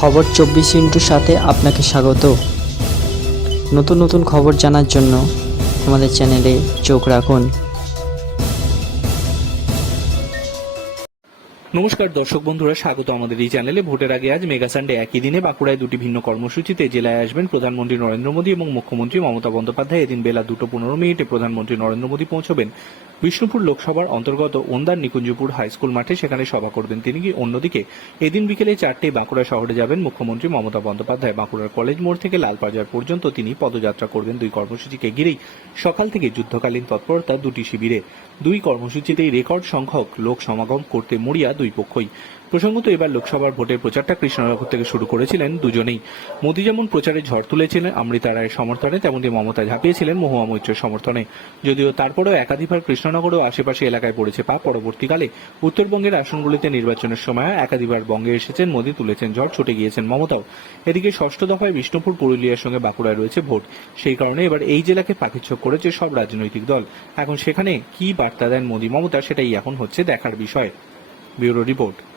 খবর চব্বিশ ইন্টুর সাথে আপনাকে স্বাগত। নতুন নতুন খবর জানার জন্য আমাদের চ্যানেলে চোখ রাখুন। নমস্কার দর্শক বন্ধুরা, স্বাগত আমাদের এই চ্যানেলে। ভোটের আগে আজ মেগা সানডে একই দিনে বাঁকুড়ায় দুটি ভিন্ন কর্মসূচিতে জেলায় আসবেন প্রধানমন্ত্রী নরেন্দ্র মোদী এবং মুখ্যমন্ত্রী মমতা বন্দ্যোপাধ্যায়। এদিন বেলা দুটো পনেরো মিনিটে প্রধানমন্ত্রী নরেন্দ্র মোদী পৌঁছবেন। বিষ্ণুপুর লোকসভার অন্তর্গত ওন্দার নিকুঞ্জপুর হাইস্কুল মাঠে সেখানে সভা করবেন তিনি কি অন্যদিকে, এদিন বিকেলে চারটে বাঁকুড়া শহরে যাবেন মুখ্যমন্ত্রী মমতা বন্দ্যোপাধ্যায়। বাঁকুড়ার কলেজ মোড় থেকে লালবাজার পর্যন্ত তিনি পদযাত্রা করবেন। দুই কর্মসূচিকে ঘিরেই সকাল থেকে যুদ্ধকালীন তৎপরতা দুটি শিবিরে। দুই কর্মসূচিতেই রেকর্ড সংখ্যক লোক সমাগম করতে মরিয়া দুই পক্ষই। প্রসঙ্গত এবার লোকসভার ভোটের প্রচারটা কৃষ্ণনগর থেকে শুরু করেছিলেন দুজনেই। মোদী যেমন প্রচারে ঝড় তুলেছিলেন, অমৃতা রায়ের সমর্থনে, তেমনটি মমতা ঝাঁপিয়েছিলেন মহুয়া মৈত্রের সমর্থনে। যদিও তারপরেও একাধিকবার কৃষ্ণনগর ও আশেপাশে এলাকায় পড়েছে পা পরবর্তীকালে উত্তরবঙ্গের আসনগুলিতে নির্বাচনের সময় একাধিকবার বঙ্গে এসেছেন, মোদী তুলেছেন ঝড়, ছুটে গিয়েছেন মমতাও। এদিকে ষষ্ঠ দফায় বিষ্ণুপুর, পুরুলিয়ার সঙ্গে বাঁকুড়ায় রয়েছে ভোট। সেই কারণে এবার এই জেলাকে পাকিচ্ছক করেছে সব রাজনৈতিক দল। এখন সেখানে কি বার্তা দেন মোদী মমতা, সেটাই এখন হচ্ছে দেখার বিষয়। Bureau report.